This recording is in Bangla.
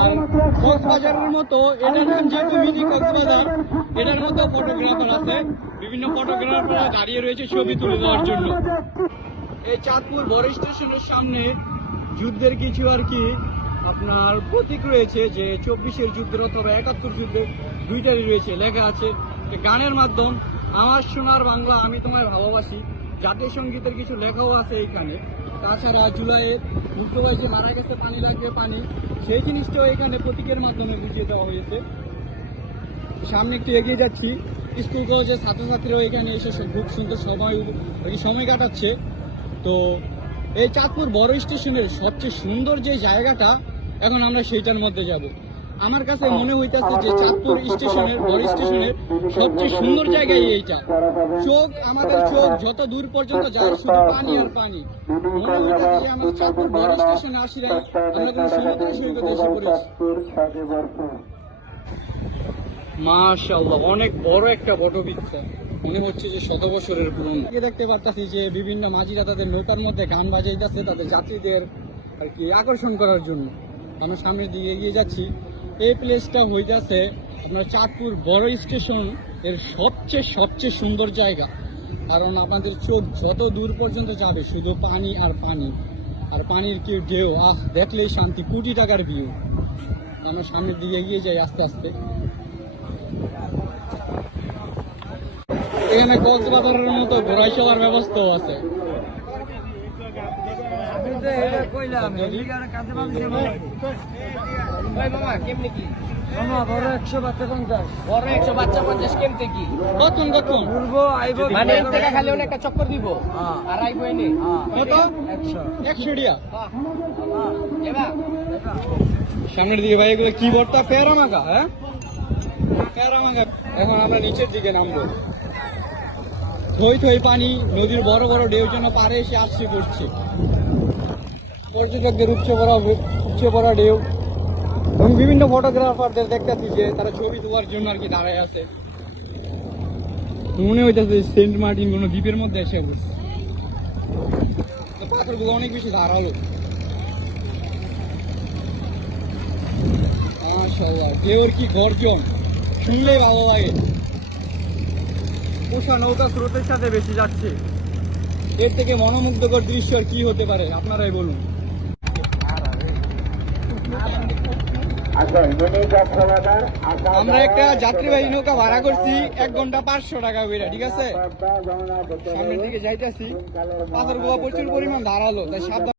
আর কক্সবাজারের মতো এটার নাম যেহেতু মিনি কক্সবাজার, এটার মতো ফটোগ্রাফার আছে, বিভিন্ন ফটোগ্রাফার দাঁড়িয়ে রয়েছে ছবি তুলে দেওয়ার জন্য। এই চাঁদপুর বড় স্টেশনের সামনে যুদ্ধের কিছু আর কি আপনার প্রতীক রয়েছে, যে 24-এর যুদ্ধের অথবা 71 যুদ্ধের দুইটারই রয়েছে, লেখা আছে গানের মাধ্যম আমার সোনার বাংলা আমি তোমায় ভালোবাসি। জাতীয় সঙ্গীতের কিছু লেখাও আছে এখানে। তাছাড়া জুলাইয়ের মুক্তবাই যে মারা গেছে, পানি লাগবে পানি, সেই জিনিসটাও এখানে প্রতীকের মাধ্যমে বুঝিয়ে দেওয়া হয়েছে। সামনে একটু এগিয়ে যাচ্ছি, স্কুল কলেজের ছাত্রছাত্রীরাও এখানে এসে খুব সুন্দর সময় কাটাচ্ছে। তো এই চাঁদপুর বড় স্টেশনের সবচেয়ে সুন্দর যে জায়গাটা, এখন আমরা সেইটার মধ্যে যাব। আমার কাছে মনে হইতেছে যে চাঁদপুর স্টেশনের বড় স্টেশনের সবচেয়ে সুন্দর জায়গায় এইটা। আমাদের চোখ যত দূর পর্যন্ত যায় শুধু পানি আর পানি। মনে হইতেছে যে আমাদের চাঁদপুর বড় স্টেশনে আসি নাই, আমরা কোনো সমুদ্র সৈকতে এসে পড়েছি। মাশাআল্লাহ, অনেক বড় একটা বটবৃক্ষ, মনে হচ্ছে যে 100 বছরের পুরনো। দেখতে পাচ্ছি যে বিভিন্ন মাঝিরা তাদের নৌকার মধ্যে গান বাজাইতেছে তাদের যাত্রীদের আর কি আকর্ষণ করার জন্য। আমরা সামনের দিকে এগিয়ে যাচ্ছি। এই প্লেসটা হইতেছে আপনার চাঁদপুর বড় স্টেশন এর সবচেয়ে সুন্দর জায়গা, কারণ আপনাদের চোখ যত দূর পর্যন্ত যাবে শুধু পানি আর পানি, আর পানির কি ঢেউ, দেখলেই শান্তি, কোটি টাকার ভিউ। আমরা সামনের দিকে এগিয়ে যাই আস্তে আস্তে। এখানে কক্সবাজারের মতো ঘোড়ায় চলার ব্যবস্থাও আছে। চক্কর দিব আর আইব এনে কত? 100 টাকা। সামনের দিকে ভাই এগুলো কি বর্তা? পেয়ারা মাখা। হ্যাঁ, পেয়ারা মাখা। এখন আমরা নিচের দিকে নামবো। থই থই পানি, নদীর বড় বড় ঢেউ যেন পারে এসে আসছে পড়ছে। পর্যটকদের উপচে পড়া ঢেউ এবং বিভিন্ন ফটোগ্রাফারদের দেখতেছি যে তারা ছবি তোলার জন্য আর কি দাঁড়ায় আছে। মনে হইতেছে সেন্ট মার্টিন কোনো দ্বীপের মধ্যে এসে পড়ছে। পাথরগুলো অনেক বেশি ধারালো। মাশাআল্লাহ, ঢেউর কি গর্জন, শুনলেই ভালো লাগে। পোষা নৌকা স্রোতের সাথে বেশি যাচ্ছে, এর থেকে মনোমুগ্ধকর দৃশ্য আর কি হতে পারে আপনারাই বলুন। আমরা একটা যাত্রীবাহী নৌকা ভাড়া করছি, 1 ঘন্টা 500 টাকা করে, ঠিক আছে? সামনের দিকে যাইতেছি, পাথরগুলো প্রচুর পরিমাণ ধারালো, তাই সাবধান।